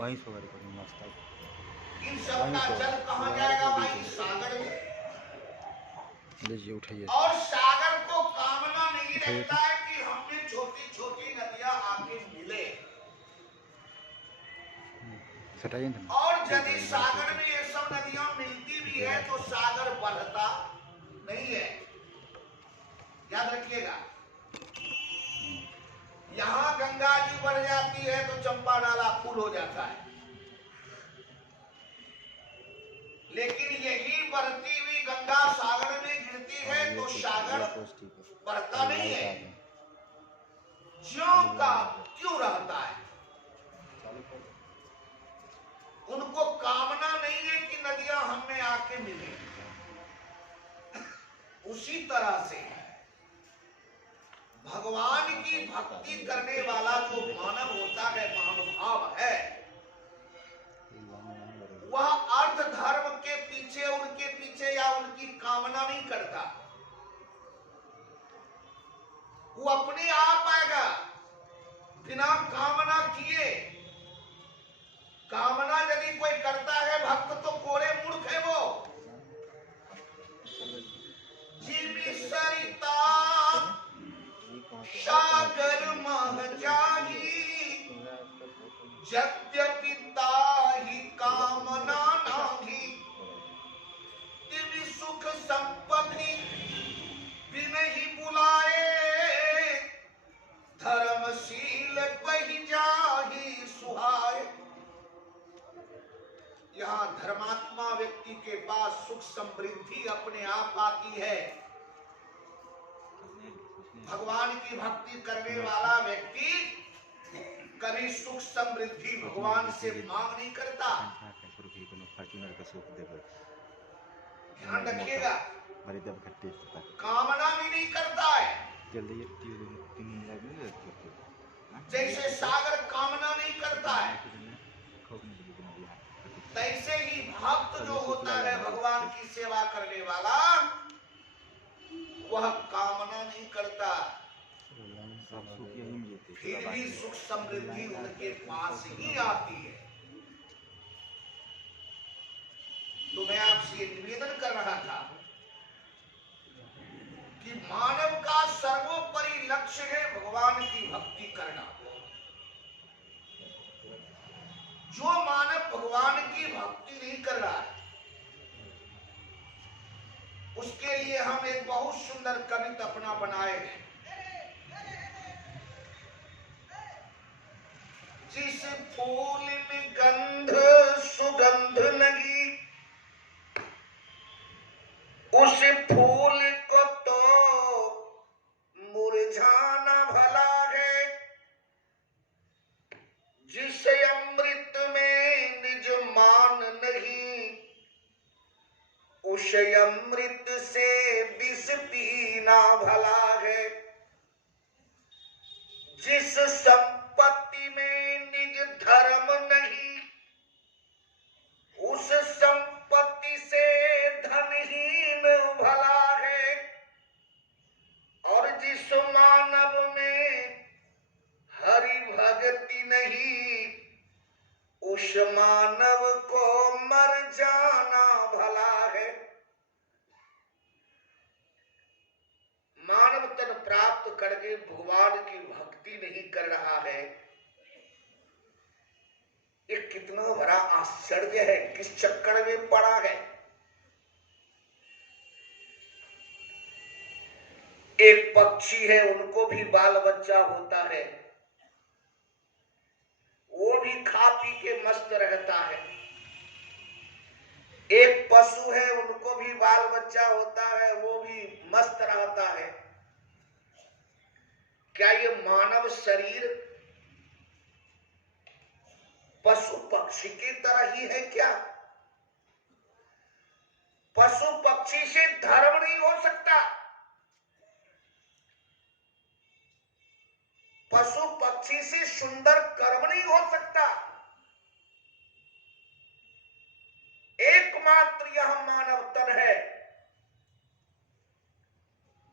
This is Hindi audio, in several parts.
वहीं से होगा रिकॉर्डिंग मस्त है। इन सब का जल कहाँ जाएगा भाई? सागर में। लीजिए उठाइए। और सागर को कामना नहीं रहता है कि हमें छोटी छोटी नदियां आके मिले। सटाइए ना। और यदि सागर में ये सब नदियां मिलती भी है तो सागर बढ़ता नहीं है, याद रखिएगा। यहां गंगा जी बढ़ जाती है तो चंपा नाला फुल हो जाता है, लेकिन यही बढ़ती हुई गंगा सागर में गिरती है तो सागर बढ़ता नहीं है, ज्यों का क्यों रहता है। उनको कामना नहीं है कि नदियां हमें आके मिले। उसी तरह से भगवान की भक्ति करने वाला जो मानव होता है, महानुभाव है, वह अर्थ धर्म के पीछे, उनके पीछे या उनकी कामना नहीं करता। वो अपने आप आएगा बिना कामना किए। कामना यदि कोई करता है भक्त तो कोरे मूर्ख है वो। जीवी सरिता सागर मह जाही, यद्यपि ताहि कामना नाही। दिव्य सुख संपत्ति बिनहि बुलाए, धर्मशील बहि जाहि सुहाए। यहाँ धर्मात्मा व्यक्ति के पास सुख समृद्धि अपने आप आती है। भगवान की भक्ति करने वाला व्यक्ति कभी सुख समृद्धि भगवान से मांग नहीं करता। ध्यान रखिएगा, कामना भी नहीं करता है। जैसे सागर कामना नहीं करता है, तैसे ही भक्त जो होता है भगवान की सेवा करने वाला, वह कामना नहीं करता, फिर भी सुख समृद्धि उनके पास ही आती है। तो मैं आपसे निवेदन कर रहा था कि मानव का सर्वोपरि लक्ष्य है भगवान की भक्ति करना। जो मानव भगवान की भक्ति नहीं कर रहा है, उसके लिए हम एक बहुत सुंदर कविता अपना बनाए हैं। जिस फूल में गंध सुगंध लगी, उस फूल को तो मुरझाना भला है। जिस अमृत में निज मान नहीं, उस अमृत से विष पीना भला है। जिस संपत्ति में निज धर्म नहीं, उस संपत्ति से धनहीन भला है। और जिस मानव में हरि भक्ति नहीं, उस मानव को मर जाना भला है। मानव तन प्राप्त करके भगवान की भक्ति नहीं कर रहा है, ये कितना बड़ा आश्चर्य है। किस चक्कर में पड़ा है। एक पक्षी है, उनको भी बाल बच्चा होता है, वो भी खा पी के मस्त रहता है। एक पशु है, उनको भी बाल बच्चा होता है, वो भी मस्त रहता है। क्या ये मानव शरीर पशु पक्षी की तरह ही है क्या? पशु पक्षी से धर्म नहीं हो सकता, पशु पक्षी से सुंदर कर्म नहीं हो सकता। एकमात्र यह मानव तन है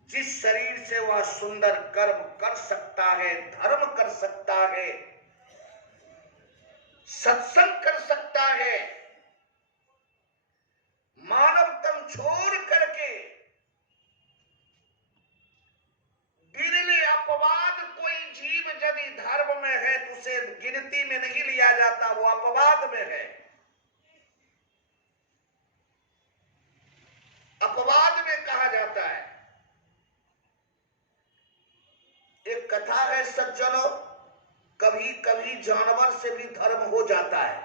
जिस शरीर से वह सुंदर कर्म कर सकता है, धर्म कर सकता है, सत्संग कर सकता है, मानव तन छोड़ करके बिरले अपवाद कोई जीव यदि धर्म में है तो उसे गिनती में नहीं लिया जाता, वो अपवाद में है। अपवाद में कहा जाता है। एक कथा है सज्जनों, कभी कभी जानवर से भी धर्म हो जाता है,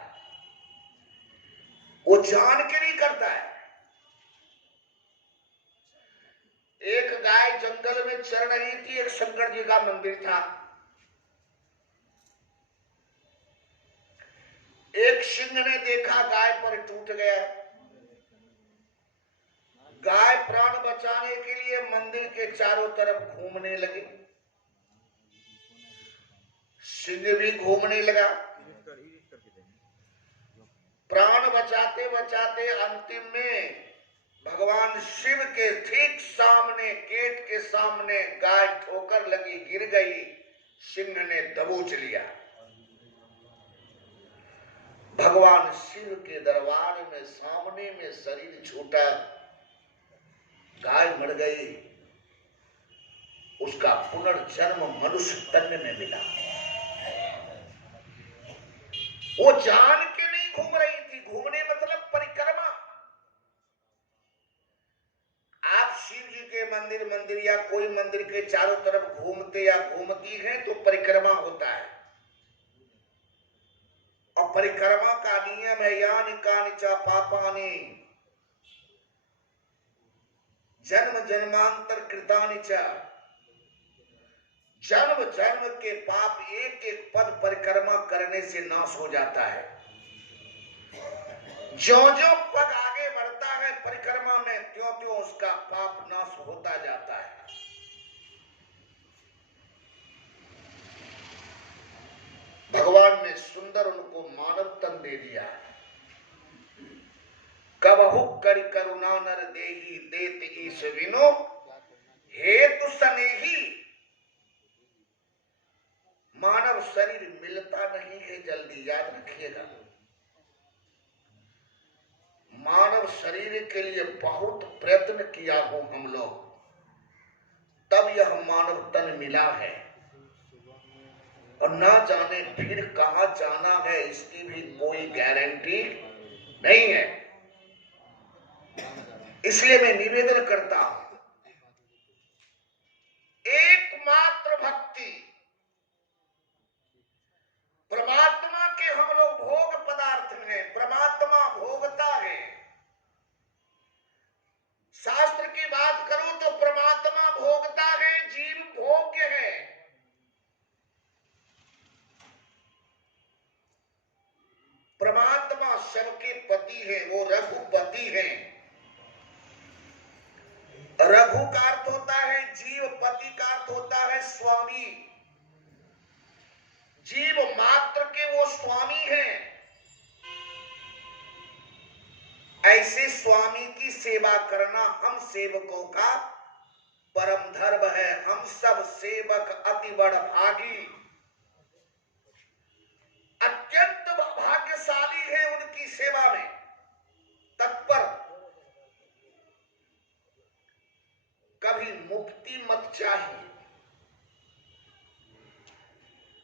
वो जान के नहीं करता है। एक गाय जंगल में चर रही थी, एक शंकर जी का मंदिर था। एक सिंह ने देखा, गाय पर टूट गया। गाय प्राण बचाने के लिए मंदिर के चारों तरफ घूमने लगी, सिंह भी घूमने लगा। प्राण बचाते बचाते अंतिम में भगवान शिव के ठीक सामने, गेट के सामने गाय ठोकर लगी, गिर गई। सिंह ने दबोच लिया। भगवान शिव के दरबार में सामने में शरीर छूटा, गाय मर गई। उसका पुनर्जन्म मनुष्य तन में मिला। वो जान के नहीं घूम रही थी, घूमने मतलब परिक्रमा। आप शिव जी के मंदिर या कोई मंदिर के चारों तरफ घूमते या घूमती हैं तो परिक्रमा होता है। और परिक्रमा का नियम है, यानि कानि च पापानि जन्म जन्मांतर कृतानि च। जन्म जन्म के पाप एक एक पद परिक्रमा करने से नाश हो जाता है। जो जो पग आगे बढ़ता है परिक्रमा में, त्यों त्यों उसका पाप नाश होता जाता है। भगवान ने सुंदर उनको मानव तन दे दिया। कबहु करि करुणा नर देहि देत ईश विनो हेतु सनेही। मानव शरीर मिलता नहीं है जल्दी, याद रखिएगा। मानव शरीर के लिए बहुत प्रयत्न किया हो हम लोग, तब यह मानव तन मिला है। और ना जाने फिर कहां जाना है इसकी भी कोई गारंटी नहीं है। इसलिए मैं निवेदन करता हूं, एकमात्र भक्ति परमात्मा के हम लोग भोग पदार्थ हैं, परमात्मा भोगता है। शास्त्र की बात करूं तो परमात्मा भोगता है, जीव भोग्य है। परमात्मा सबके पति है, वो रघुपति है। रघु का अर्थ होता है जीव, पति का अर्थ होता है स्वामी। जीव मात्र के वो स्वामी हैं। ऐसे स्वामी की सेवा करना हम सेवकों का परम धर्म है। हम सब सेवक अति बड़ भागी, अत्यंत भाग्यशाली है उनकी सेवा में तत्पर। कभी मुक्ति मत चाहिए।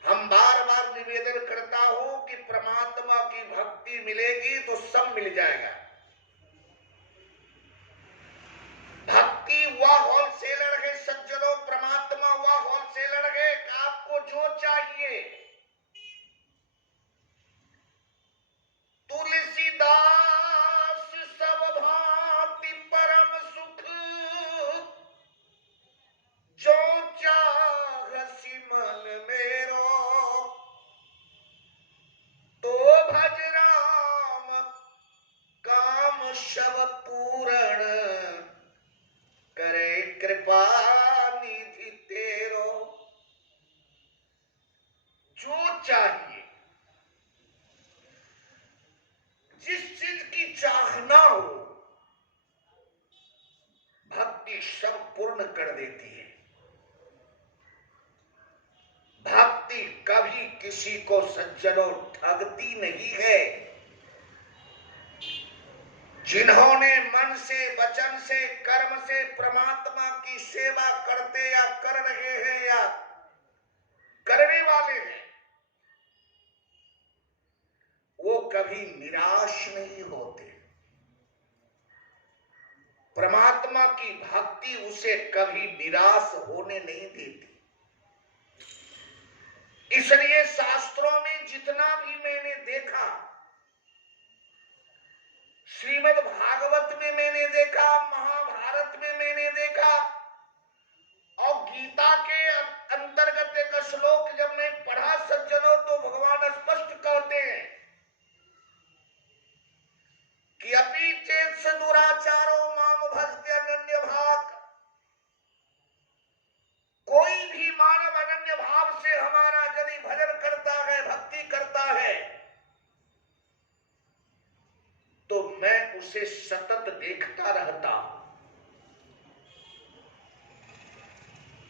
हम बार बार निवेदन करता हूं कि परमात्मा की भक्ति मिलेगी तो सब मिल जाएगा। भक्ति वह होलसेलर है सज्जनों, परमात्मा वह होलसेलर है कि आपको जो चाहिए। तुलसीदास सब भांति परम सुख, जो चाहसी मन मेरो, तो भज राम काम शव पूरण, करे कृपा निधि तेरो। जो चाहिए, जिस चीज की चाहना हो, भक्ति सब पूर्ण कर देती है। भक्ति कभी किसी को सज्जनों ठगती नहीं है। जिन्होंने मन से, वचन से, कर्म से परमात्मा की सेवा करते या कर रहे हैं या करने वाले हैं, वो कभी निराश नहीं होते। परमात्मा की भक्ति उसे कभी निराश होने नहीं देती। इसलिए शास्त्रों में जितना भी मैंने देखा, श्रीमद् भागवत में मैंने देखा, महाभारत में मैंने देखा, और गीता के अंतर्गत एक श्लोक जब मैं पढ़ा सज्जनों, तो भगवान स्पष्ट कहते हैं कि अपि चेत् दुराचारो माम भजते अनन्य भाग। कोई भी मानव अनन्य भाव से हमारा यदि भजन करता है, भक्ति करता है, तो मैं उसे सतत देखता रहता हूं।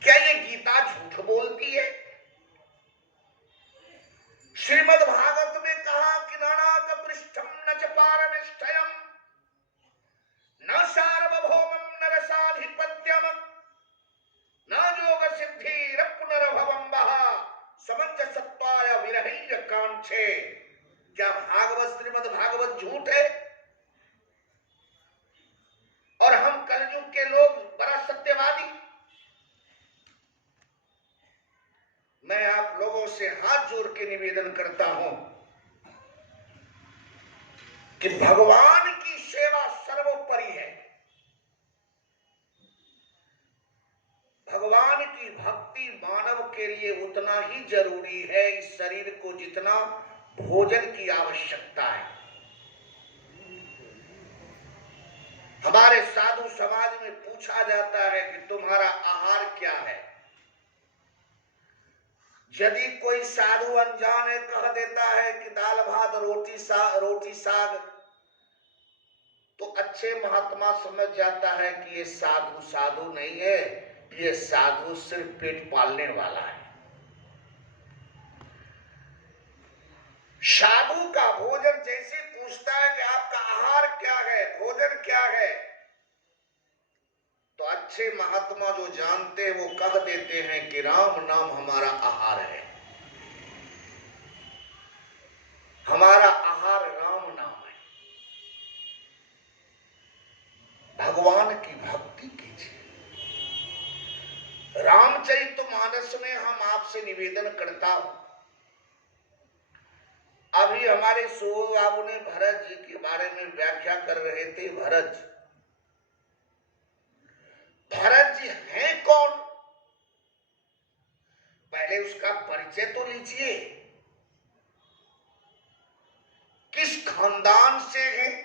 क्या ये गीता झूठ बोलती है? श्रीमद् भागवत में कहा कि नानाक पृष्ठम न च पारमिष्ठयम न सार्वभौमम न रसाधिपत्यम न योग सिद्धि पुनर्भवम बहा समंजसत्वाय विरहिय कांक्षे। क्या भागवत, श्रीमद् भागवत झूठ है? और हम कलयुग के लोग बड़ा सत्यवादी। मैं आप लोगों से हाथ जोड़ के निवेदन करता हूं कि भगवान की सेवा सर्वोपरि है। भगवान की भक्ति मानव के लिए उतना ही जरूरी है इस शरीर को जितना भोजन की आवश्यकता है। हमारे साधु समाज में पूछा जाता है कि तुम्हारा आहार क्या है? यदि कोई साधु अनजाने कह देता है कि दाल भात रोटी साग, तो अच्छे महात्मा समझ जाता है कि ये साधु साधु नहीं है, ये साधु सिर्फ पेट पालने वाला है। साधु का भोजन जैसे पूछता है कि आपका आहार क्या है, भोजन क्या है, तो अच्छे महात्मा जो जानते हैं वो कह देते हैं कि राम नाम हमारा आहार है। हमारा आहार राम नाम है। भगवान की भक्ति कीजिए। रामचरितमानस में हम आपसे निवेदन करता हूं, अभी हमारे सोह बाबू ने भरत जी के बारे में व्याख्या कर रहे थे। भरत जी हैं कौन? पहले उसका परिचय तो लीजिए।